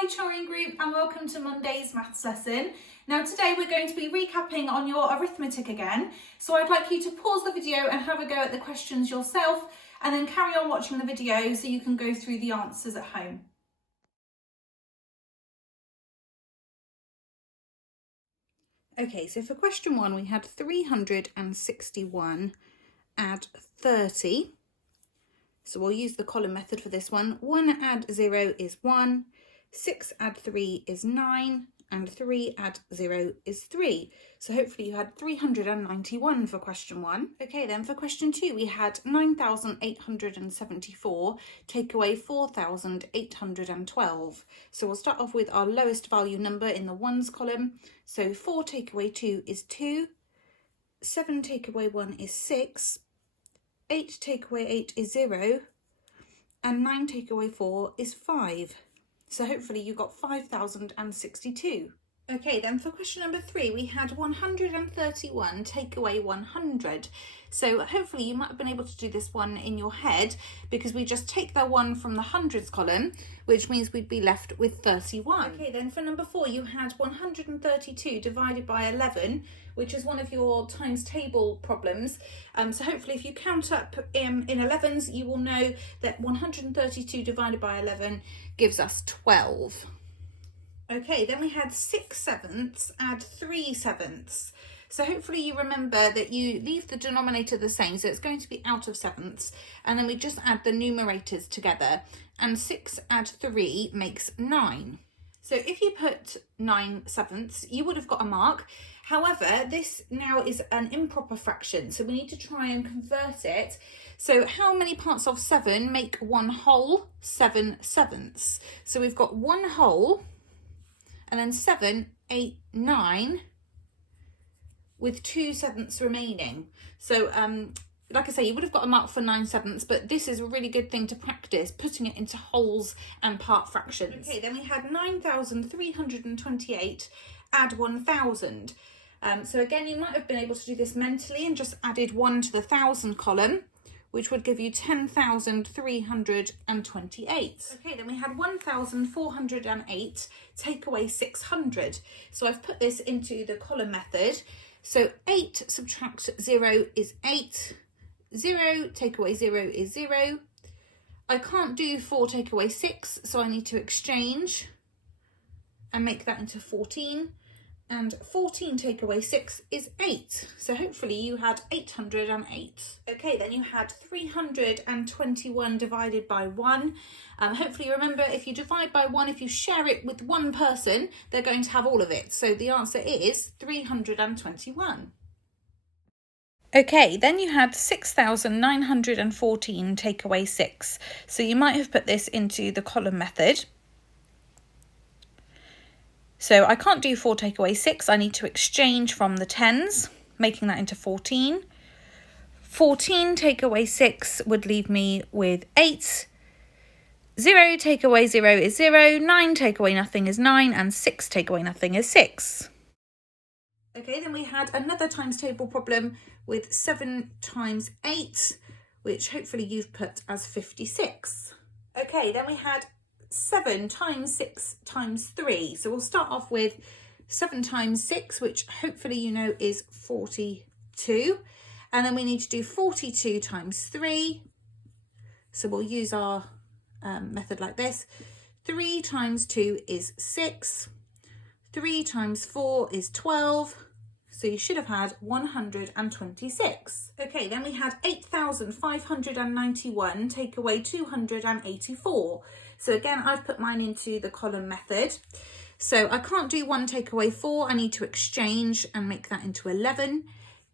Hi Turing Group and welcome to Monday's maths lesson. Now today we're going to be recapping on your arithmetic again. So I'd like you to pause the video and have a go at the questions yourself and then carry on watching the video so you can go through the answers at home. Okay, so for question 1 we had 361 add 30. So we'll use the column method for this one. 1 add 0 is 1, 6 add 3 is 9, and 3 add 0 is 3. So hopefully you had 391 for question 1. Okay, then for question 2 we had 9,874 take away 4,812. So we'll start off with our lowest value number in the ones column. So 4 take away 2 is 2, 7 take away 1 is 6, 8 take away 8 is 0, and 9 take away 4 is 5. So hopefully you got 5,062. Okay, then for question number 3, we had 131 take away 100. So hopefully you might have been able to do this one in your head because we just take that 1 from the hundreds column, which means we'd be left with 31. Okay, then for number 4, you had 132 divided by 11, which is one of your times table problems. So hopefully if you count up in 11s, you will know that 132 divided by 11 gives us 12. Okay, then we had 6 sevenths add 3 sevenths. So hopefully you remember that you leave the denominator the same, so it's going to be out of sevenths, and then we just add the numerators together, and 6 add 3 makes 9. So if you put 9 sevenths, you would have got a mark. However, this now is an improper fraction, so we need to try and convert it. So how many parts of 7 make 1 whole? 7 sevenths. So we've got 1 whole, and then 7, 8, 9, with 2 sevenths remaining. So like I say, you would have got a mark for 9 sevenths, but this is a really good thing to practice, putting it into wholes and part fractions. Okay, then we had 9,328 add 1,000. So again, you might have been able to do this mentally and just added 1 to the 1,000 column, which would give you 10,328. Okay, then we had 1,408 take away 600. So I've put this into the column method. So 8 subtract 0 is 8. 0 take away 0 is 0. I can't do 4 take away 6, so I need to exchange and make that into 14. And 14 take away 6 is 8. So hopefully you had 808. Okay, then you had 321 divided by 1. Hopefully remember, if you divide by 1, if you share it with one person, they're going to have all of it. So the answer is 321. Okay, then you had 6,914 take away 6. So you might have put this into the column method. So I can't do 4 take away 6, I need to exchange from the tens, making that into 14. 14 take away 6 would leave me with 8. 0 take away 0 is 0, 9 take away nothing is 9, and 6 take away nothing is 6. Okay, then we had another times table problem with 7 times 8, which hopefully you've put as 56. Okay, then we had 7 times 6 times 3. So we'll start off with 7 times 6, which hopefully you know is 42. And then we need to do 42 times 3. So we'll use our method like this. 3 times 2 is 6. 3 times 4 is 12. So you should have had 126. Okay, then we had 8,591 take away 284. So again, I've put mine into the column method. So I can't do 1 take away 4. I need to exchange and make that into 11.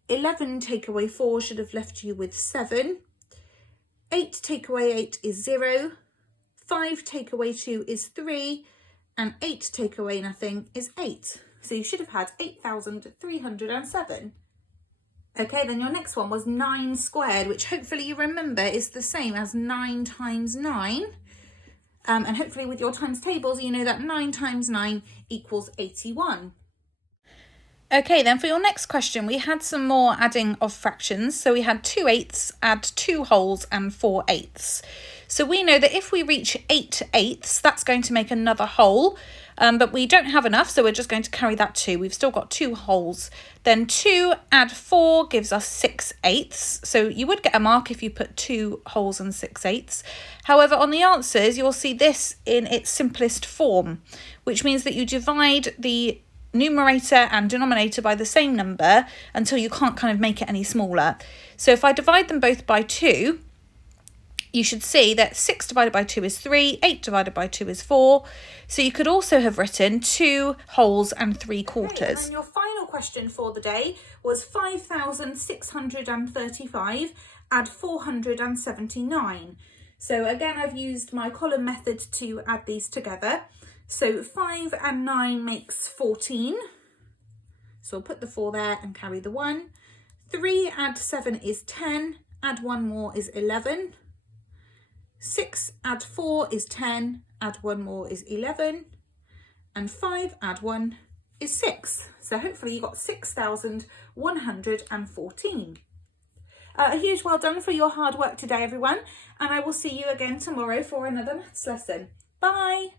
11 take away 4 should have left you with 7. 8 take away 8 is 0. 5 take away 2 is 3. And 8 take away nothing is 8. So you should have had 8,307. Okay, then your next one was 9 squared, which hopefully you remember is the same as 9 times 9. And hopefully with your times tables, you know that 9 times 9 equals 81. Okay, then for your next question, we had some more adding of fractions. So we had 2/8 add 2 wholes and 4/8. So we know that if we reach 8/8, that's going to make another whole, but we don't have enough, so we're just going to carry that 2. We've still got 2 wholes. Then 2 add 4 gives us 6/8. So you would get a mark if you put 2 wholes and 6/8. However, on the answers, you'll see this in its simplest form, which means that you divide the numerator and denominator by the same number until you can't kind of make it any smaller. So if I divide them both by 2, you should see that 6 divided by 2 is 3, 8 divided by 2 is 4. So you could also have written 2 wholes and 3/4. Okay, and your final question for the day was 5,635 add 479. So again, I've used my column method to add these together. So 5 and 9 makes 14. So I'll put the 4 there and carry the 1. 3 add 7 is 10. Add 1 more is 11. 6 add 4 is 10. Add 1 more is 11. And 5 add 1 is 6. So hopefully you got 6,114. A huge well done for your hard work today, everyone. And I will see you again tomorrow for another maths lesson. Bye.